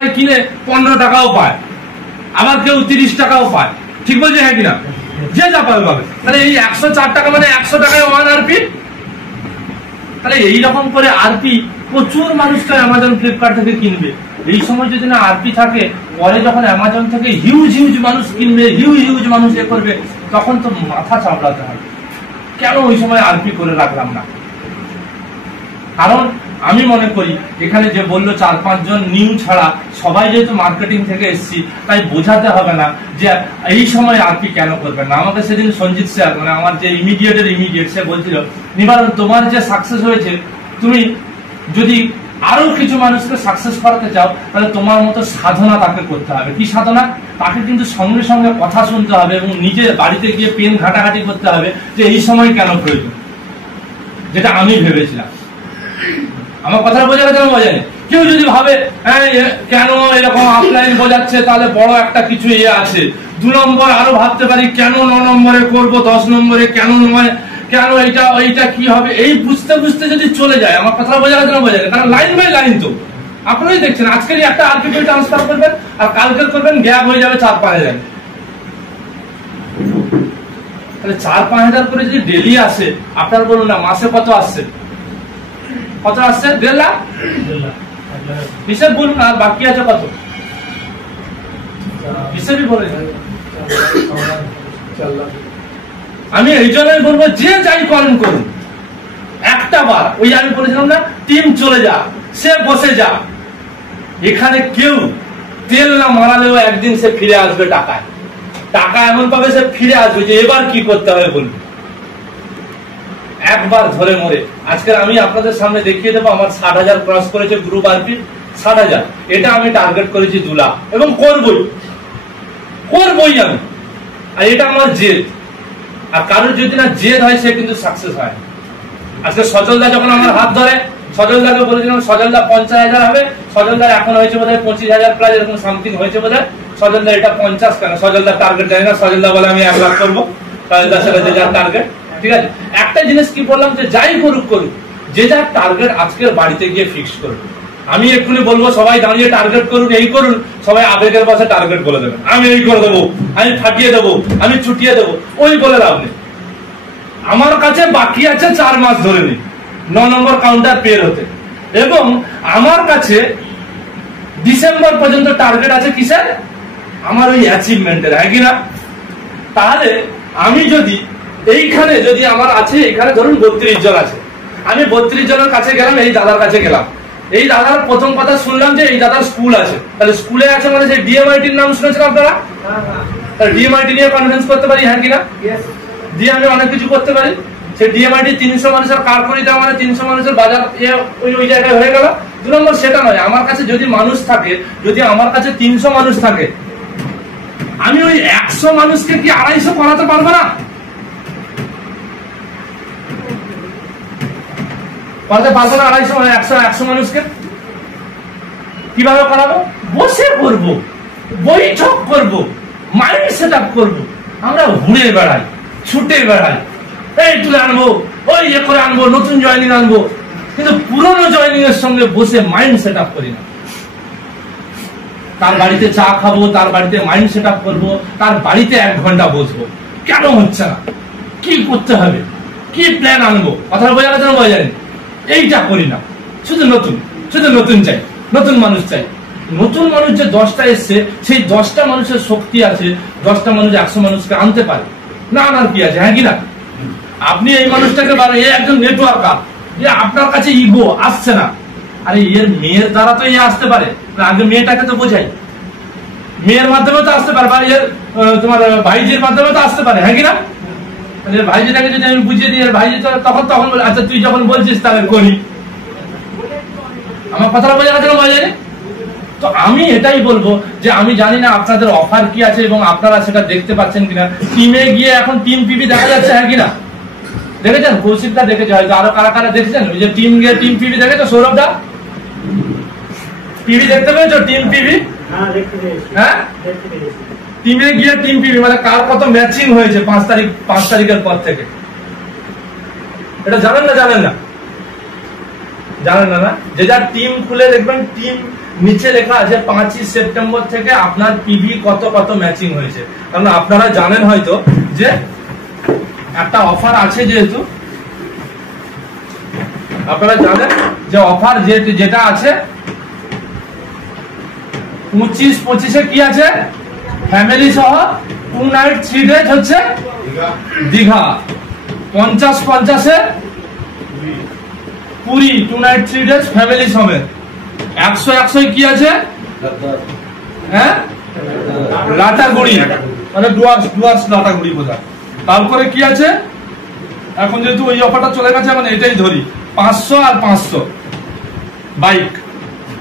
কিনে 15 টাকাও পায়, আবার কেউ 30 টাকাও পায়। ঠিক বলছে হ্যাঁ কিনা? যে যা পাবে পাবে। তাহলে এই 104 টাকা মানে 100 টাকায় 1 আরপি। তাহলে এইরকম করে আরপি প্রচুর মানুষটা অ্যামাজন ফ্লিপকার্ট থেকে কিনবে। এই সময় যদি না আরপি থাকে, পরে যখন অ্যামাজন থেকে হিউজ মানুষ কিনবে, হিউজ মানুষ এ করবে, তখন তো মাথা চাপড়াতে হবে কেন ওই সময় আরপি করে রাখলাম না। কারণ আমি মনে করি এখানে যে বললো 4-5 জন নিউ ছাড়া সবাই যেহেতু মার্কেটিং থেকে এসছি, তাই বোঝাতে হবে না যে এই সময় আরপি কেন করবেন না। আমাকে সেদিন সঞ্জিত স্যার, মানে আমার যে ইমিডিয়েট সে বলছিল, নিবারণ তোমার যে সাকসেস হয়েছে, তুমি যদি আরো কিছু মানুষকে সাকসেস করাতে চাও, তাহলে তোমার মতো সাধনা তাকে করতে হবে। কি সাধনা? তাকে কিন্তু সঙ্গে সঙ্গে কথা শুনতে হবে এবং নিজে বাড়িতে গিয়ে পেন ঘাটাঘাটি করতে হবে যে এই সময় কেন প্রয়োজন, যেটা আমি ভেবেছিলাম। আমার কথা বোঝা গেছে? বোঝেনি? কেউ যদি ভাবে কেন এরকম অফলাইন বোঝাচ্ছে, তাহলে বড় একটা কিছু আছে। 2 নম্বর আরো ভাবতে পারি, কেন 9 নম্বরে করবো, 10 নম্বরে কেন নয়, কেন এইটা কি হবে, এই বুঝতে বুঝতে যদি চলে যায়, আমার কথা বোঝা গেছে না? বোঝা গেছে? কারণ লাইন বাই লাইন তো আপনারাই দেখছেন, আজকেরই একটা আর্টিকেল ট্রান্সফার করবেন আর কালকের করবেন, গ্যাপ হয়ে যাবে 4-5 হাজার। তাহলে 4-5 হাজার করে যদি ডেলি আসে, আপনার বলুন না মাসে কত আসছে? কত আসছে? 1.5 লাখ হিসেব বলুন। আর বাকি আছে কত হিসেবই বলে। আমি এই জন্যই বলবো, যে যাই করেন করুন, একটা বার ওই আমি বলেছিলাম না, টিম চলে যা, সে বসে যা। এখানে কেউ তেল না মারালেও একদিন সে ফিরে আসবে টাকায়। টাকা এমন পাবে সে ফিরে আসবে যে এবার কি করতে হবে বলুন। একবার ধরে মরে। আজকে আমি আপনাদের সামনে দেখিয়ে দেবো, আমার 60,000 ক্রস করেছে গ্রুপ আরপি, 60,000। এটা আমি টার্গেট করেছি 2 লাখ, এবং করবই আমি। আর এটা আমার জেদ। আর কারোর যদি না জেদ হয়, সে কিন্তু সাকসেস হয়। আজকে সজলদা যখন আমার হাত ধরে, সজলদাকে বলেছিলাম সজলদা 50,000 হবে, সজলদা এখন হয়েছে বোধহয় 25,000 প্লাস এরকম সামথিং হয়েছে বোধহয়। সজলদা এটা 50 কেন? সজলদার টার্গেট জানি না। সজলদা বলে আমি 1 লাখ করবো। সজলদা সেটা যে যার টার্গেট। ঠিক আছে, একটা জিনিস কি বললাম, যে যাই করুক যে যার টার্গেট আজকের বাড়িতে গিয়ে ফিক্স করুন। আমি এক্ষুনি বলবো সবাই দাঁড়িয়ে টার্গেট করুন, এই করুন, সবাই আবেগের পাশে টার্গেট বলে দেবেন, আমি এই করে দেবো, আমি ফাটিয়ে দেবো, আমি ছুটিয়ে দেবো, ওই বলে লাভ নেই। আমার কাছে বাকি আছে 4 মাস ধরে নিন 9 নম্বর কাউন্টার পের হতে, এবং আমার কাছে ডিসেম্বর পর্যন্ত টার্গেট আছে কিসের? আমার ওই অ্যাচিভমেন্টের, হ্যাঁ কিনা? তাহলে আমি যদি এইখানে যদি আমার আছে, এখানে ধরুন 32 জন আছে, আমি 32 জনের কাছে গেলাম, এই দাদার কাছে গেলাম, এই দাদার প্রথম কথা শুনলাম যে এই দাদার স্কুল আছে, তাহলে স্কুলে আছে মানে সেই ডিএমআইটির নাম শুনেছেন আপনারা? ডিএমআইটি নিয়ে কনফারেন্স করতে পারি, হ্যাঁ কিনা? দিয়ে আমি অনেক কিছু করতে পারি। সেই ডিএমআইটি 300 মানুষের কার করে দেওয়া মানে 300 মানুষের বাজার ওই জায়গায় হয়ে গেল। 2 নম্বর সেটা নয়, আমার কাছে যদি মানুষ থাকে, যদি আমার কাছে 300 মানুষ থাকে, আমি ওই 100 মানুষকে কি 250 করাতে পারবো না? করাতে পারবো না 250, 100 মানুষকে কিভাবে করাবো? বসে করবো, বৈঠক করবো, মাইন্ড সেট আপ করবো। আমরা ঘুরে বেড়াই, ছুটে বেড়াই, এই তুলে আনবো, ওই ইয়ে করে আনবো, নতুন জয়েনিং আনবো, কিন্তু পুরনো জয়েনিং এর সঙ্গে বসে মাইন্ড সেট আপ করি না। তার বাড়িতে চা খাবো, তার বাড়িতে মাইন্ড সেট আপ করবো, তার বাড়িতে 1 ঘন্টা বসবো, কেন হচ্ছে না, কি করতে হবে, কি প্ল্যান আনবো, কথা বোঝা গেছে না? বোঝা যায়নি? এইটা করি না। শুধু নতুন চাই, নতুন মানুষ চাই। নতুন মানুষ যে 10টা এসছে, সেই 10টা মানুষের শক্তি আছে, 10টা মানুষ 100 মানুষকে আনতে পারে। না আর কি আছে, হ্যাঁ কিনা? আপনি এই মানুষটাকে বলেন এ একজন নেটওয়ার্কার, আপনার কাছে ইগো আসছে না, আরে এর মেয়ের দ্বারা তো আসতে পারে, আগে মেয়েটাকে তো বোঝাই, মেয়ের মাধ্যমে তো আসতে পারে, বা এর তোমার ভাইজির মাধ্যমে তো আসতে পারে, হ্যাঁ কিনা? ভাইজিটাকে যদি আমি বুঝিয়ে দিই, ভাইজি তখন আচ্ছা তুই যখন বলছিস তাহলে করি। আমার কথাটা বোঝা গেছে না? বোঝা যায়? তো আমি এটাই বলবো যে আমি জানি না আপনাদের অফার কি আছে এবং আপনারা সেটা দেখতে পাচ্ছেন কিনা। টিমে গিয়ে এখন টিম পিভি দেখা যাচ্ছে, হ্যাঁ কিনা? দেখেছেন? কৌশিকটা দেখেছে হয়তো, আরো কারা দেখেছেন? ওই যে টিম পিভি দেখেছো? সৌরভটা টিভি দেখতে পেয়েছো? টিম পিভি, হ্যাঁ, টিমে গিয়ে টিম পিভি মানে কার কত ম্যাচিং হয়েছে 5 তারিখের পর থেকে, এটা জানেন না? জানেন না? যে যার টিম খুলে দেখবেন, টিম নিচে লেখা আছে 5ই সেপ্টেম্বর থেকে আপনার পিভি কত কত ম্যাচিং হয়েছে। কারণ আপনারা জানেন হয়তো যে একটা অফার আছে, যেহেতু আপনারা জানেন যে অফার যেটা আছে 25-25 কি আছে, ফ্যামিলি সহ 2 নাইট 3 ডেজ হচ্ছে Digha, 50-50 Puri 2 night 3 days family সমেত, 100 কি আছে, হ্যাঁ লাটাগুড়ি, মানে ডুয়ার্স লাটাগুড়ি বোঝায়। তারপরে কি আছে, এখন যেহেতু ওই অফারটা চলে গেছে মানে এটাই ধরি, 500 আর 500 বাইক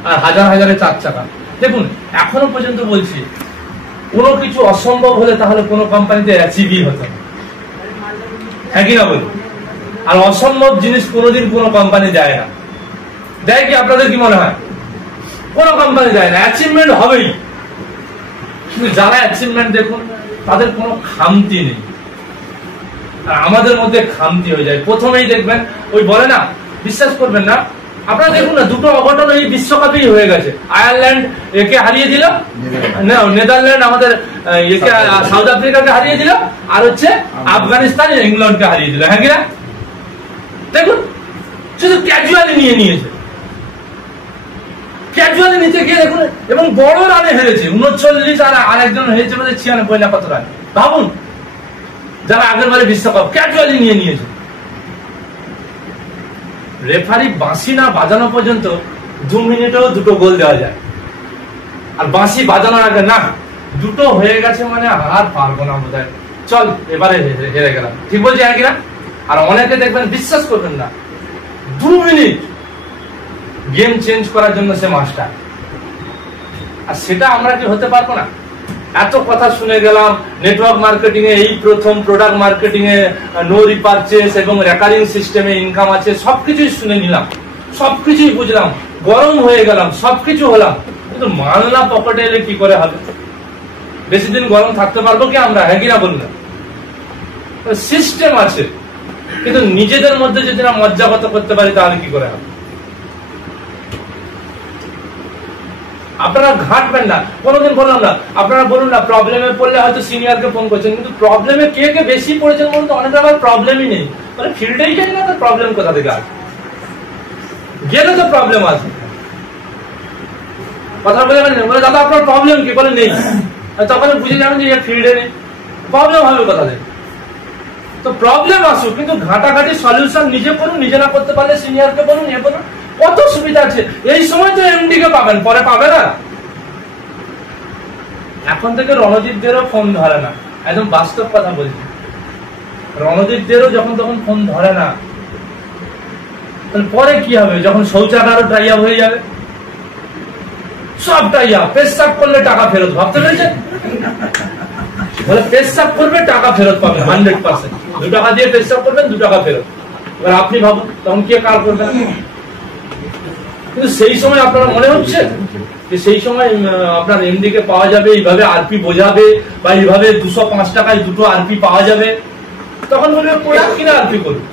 আর হাজারে 4 চাকা। দেখুন এখনো পর্যন্ত বলছি কোনো কিছু অসম্ভব হলে তাহলে কোনো কোম্পানিতে অ্যাচিভই হতো না, হ্যাঁ কি না বলুন? আর অসম্ভব জিনিস কোনোদিন কোনো কোম্পানি দেয় না, দেয় কি? আপনাদের কি মনে হয়? কোনো কোম্পানি দেয় না, অ্যাচিভমেন্ট হবেই। কিন্তু যারা অ্যাচিভমেন্ট দেখুন তাদের কোনো খামতি নেই, আর আমাদের মধ্যে খামতি হয়ে যায়। প্রথমেই দেখবেন ওই বলে না, বিশ্বাস করবেন না, আপনারা দেখুন না, দুটো অঘটন এই বিশ্বকাপেই হয়ে গেছে। আয়ারল্যান্ড একে হারিয়ে দিল, নেদারল্যান্ড আমাদের একে সাউথ আফ্রিকাকে হারিয়ে দিল, আর হচ্ছে আফগানিস্তান ইংল্যান্ডকে হারিয়ে দিল, হ্যাঁ কিনা? দেখুন শুধু ক্যাজুয়ালি নিয়েছে, ক্যাজুয়ালি নিচে গিয়ে দেখুন, এবং বড় রানে হেরেছে 39, আর আরেকজন হেরেছে 96 না কত রান। ভাবুন, যারা আগের বারে বিশ্বকাপ ক্যাজুয়ালি নিয়েছে। রেফারি বাঁশি না বাজানো পর্যন্ত 2 মিনিটেও 2টো গোল দেওয়া যায়, আর বাঁশি বাজানোর আগে না, 2টো হয়ে গেছে মানে আর পারবো না বোধ হয়, চল এবারে হেরে গেলাম, ঠিক বলছি হ্যাঁ কিনা? আর অনেকে দেখবেন, বিশ্বাস করবেন না, 2 মিনিট গেম চেঞ্জ করার জন্য সে মাস্টার। আর সেটা আমরা কি হতে পারবো না? এত কথা শুনে গেলাম, নেটওয়ার্ক মার্কেটিং এ এই প্রথম, প্রোডাক্ট মার্কেটিং এ নো রিপারচেস এবং রেকারিং সিস্টেমে ইনকাম আছে, সবকিছুই শুনে নিলাম, সবকিছুই বুঝলাম, গরম হয়ে গেলাম, সবকিছু হলাম, কিন্তু মানলা পকেটে এলে কি করে হবে? বেশি দিন গরম থাকতে পারবো কি আমরা, হ্যাঁ কিনা বলুন? সিস্টেম আছে, কিন্তু নিজেদের মধ্যে যদি না মজ্জাগত করতে পারি তাহলে কি করে হবে? আপনারা ঘাটবেন না, কোনোদিন বললাম না, আপনারা বলুন না প্রবলেমে পড়লে হয়তো সিনিয়রকে ফোন করছেন, কিন্তু প্রবলেমে কে বেশি পড়েছেন বলুন তো? অনেক আবার প্রবলেমই নেই, মানে ফিল্ডেই যাই না, তো প্রবলেম কোথা থেকে আসবে? গেলে তো প্রবলেম আছে, কথা বলে বলে দাদা আপনার প্রবলেম কি, বলে নেই, তখন বুঝে যাবেন যে ফিল্ডে নেই, প্রবলেম হবে কোথা থেকে? তো প্রবলেম আসুক, কিন্তু ঘাটাঘাটি সলিউশন নিজে করুন, নিজে না করতে পারলে সিনিয়রকে বলুন, এ বলুন, কত সুবিধা আছে। এই সময় তো এমডি কে পাবেন, পরে পাবে না। এখন থেকে রণজিৎদেরও ফোন ধরে না, একদম বাস্তব কথা বলছি, রণজিৎদেরও যখন তখন ফোন ধরে না, পরে কি হবে? যখন শৌচাগারও টাই আপ হয়ে যাবে, সব টাই আপ, পেশাব করলে টাকা ফেরত, ভাবতে পেরেছেন? বলে পেশাব করবে টাকা ফেরত পাবেন 100%, 2 টাকা দিয়ে পেশাব করবেন 2 টাকা ফেরত। এবার আপনি ভাবুন তখন কে কার করবেন? কিন্তু সেই সময় আপনারা মনে হচ্ছে যে সেই সময় আপনার এমডি কে পাওয়া যাবে, এইভাবে আরপি বোঝাবে, বা এইভাবে 205 টাকায় 2টো আরপি পাওয়া যাবে, তখন বলবে প্রোডাক্ট কিনা আরপি করবে,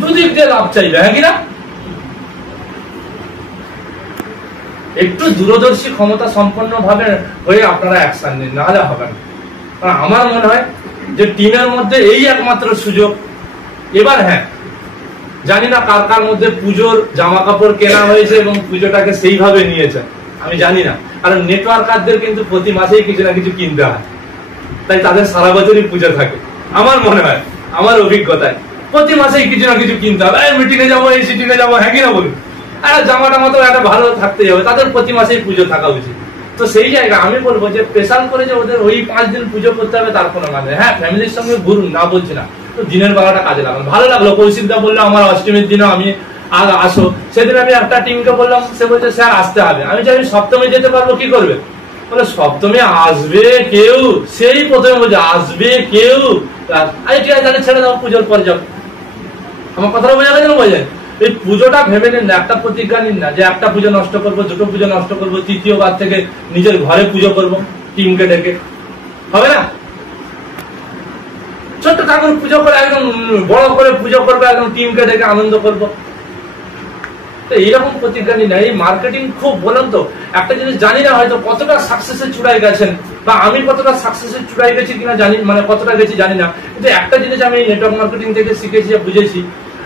দুদিক দিয়ে লাভ চাইবে, হ্যাঁ কিনা? একটু দূরদর্শী ক্ষমতা সম্পন্ন ভাবে হয়ে আপনারা অ্যাকশন নিন, নাহলে হবে না। আমার মনে হয় যে টিমের মধ্যে এই একমাত্র সুযোগ। এবার হ্যাঁ, জানি না কার কার মধ্যে পুজোর জামা কাপড় কেনা হয়েছে এবং পুজোটাকে সেইভাবে নিয়েছে, আমি জানি না, কারণ নেটওয়ার্কারদের কিন্তু প্রতি মাসেই কিছু না কিছু কিনতে হয়, তাই তাদের সারা বছরই পুজো থাকে। আমার মনে হয়, আমার অভিজ্ঞতায়, প্রতি মাসেই কিছু না কিছু কিনতে হবে, মিটিং এ যাবো, এই সিটিং এ যাবো, হ্যাঁ কিনা বলুন, একটা জামাটা মতো একটা ভালো থাকতেই হবে, তাদের প্রতি মাসেই পুজো থাকা উচিত। তো সেই জায়গায় আমি বলবো যে প্রেশার করে যে ওদের ওই 5 দিন পুজো করতে হবে তার কোনো মানে, হ্যাঁ ফ্যামিলির সঙ্গে ঘুরুন, না বলছি না, তো দিনের বেলাটা কাজে লাগান। ভালো লাগলো কৌশিকদা বললো আমার অষ্টমীর দিনও আমি আসো, সেদিন আমি একটা টিমকে বললাম, সে বলছে স্যার আসতে হবে, আমি জানি সপ্তমী যেতে পারবো, কি করবে? বলে সপ্তমী আসবে কেউ, সেই প্রথমে বলছে আসবে কেউ, আরে ঠিক আছে তাহলে ছেড়ে দাও, পুজোর পর যাও। আমার কথাটা বোঝা গেছে না? বোঝেন? এই পুজোটা ভেবে নিন না, একটা প্রতিজ্ঞা নিন না যে একটা পুজো নষ্ট করবো, 2টো পুজো নষ্ট করবো, তৃতীয়বার থেকে নিজের ঘরে পুজো করবো টিমকে ডেকে, হবে না? ছোট্ট ঠাকুর পুজো করে একদম বড় করে পুজো করবো, একদম টিমকে ডেকে আনন্দ করবো, তো এইরকম প্রতিজ্ঞা নিন। এই মার্কেটিং খুব বলেন তো একটা জিনিস জানি না হয়তো কতটা সাকসেসের চূড়ায় গেছেন বা আমি কতটা সাকসেসের চূড়ায় গেছি কিনা জানি, মানে কতটা গেছি জানি না, কিন্তু একটা জিনিস আমি নেটওয়ার্ক মার্কেটিং থেকে শিখেছি, বুঝেছি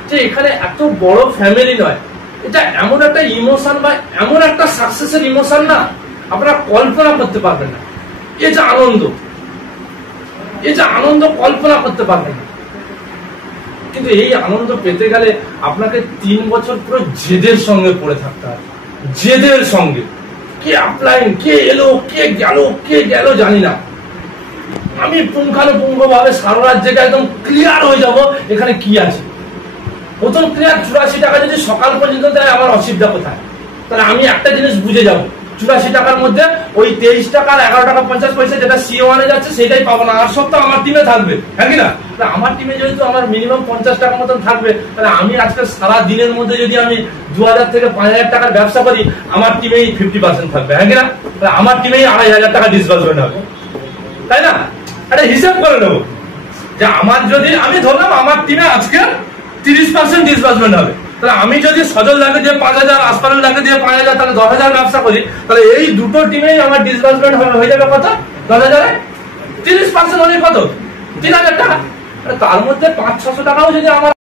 যে এখানে এত বড় ফ্যামিলি নয়, এটা এমন একটা ইমোশন বা এমন একটা সাকসেসের ইমোশন না আপনারা কল্পনা করতে পারবেন না। এই যে আনন্দ, এই যে আনন্দ কল্পনা করতে পারবেন না। কিন্তু এই আনন্দ পেতে গেলে আপনাকে 3 বছর পুরো জেদের সঙ্গে পড়ে থাকতে হবে, জেদের সঙ্গে। কে আপলাইন, কে এলো, কে গেল জানি না, আমি পুঙ্খানুপুঙ্খ ভাবে সারা রাত জেগে একদম ক্লিয়ার হয়ে যাব এখানে কি আছে। প্রথম ক্লিয়ার 84 টাকা যদি সকাল পর্যন্ত দেয় আমার অসুবিধা কোথায়? তাহলে আমি একটা জিনিস বুঝে যাবো, 84 টাকার মধ্যে ওই 23 টাকার 11 টাকা 50 পয়সা যেটা C1 এ যাচ্ছে সেটাই পাবো না, আর সব তো আমার টিমে থাকবে, হ্যাঁ কি না? আমার টিমে যেহেতু আমার মিনিমাম 50 টাকা মতন থাকবে, তাহলে আমি আজকে সারা দিনের মধ্যে যদি আমি 2000 থেকে 5000 টাকার ব্যবসা করি, আমার টিমেই 50% থাকবে, হ্যাঁ কি না? আমার টিমেই 2500 টাকা ডিসবার্সমেন্ট হবে, তাই না? একটা হিসাব করে নেবো যে আমার যদি আমি ধরলাম আমার টিমে আজকে 30% ডিসবার্সমেন্ট হবে, তাহলে আমি যদি সজল লাগে দিয়ে 5000, আসপারুল লাগে দিয়ে 5000, তাহলে 10,000 ব্যবসা করি, তাহলে এই দুটো টিমেই আমার ডিসবার্সমেন্ট হয়ে যাবে কত? 10,000 এ 30% হলে কত? 3000 টাকা। তার মধ্যে 500-600 টাকাও যদি আমার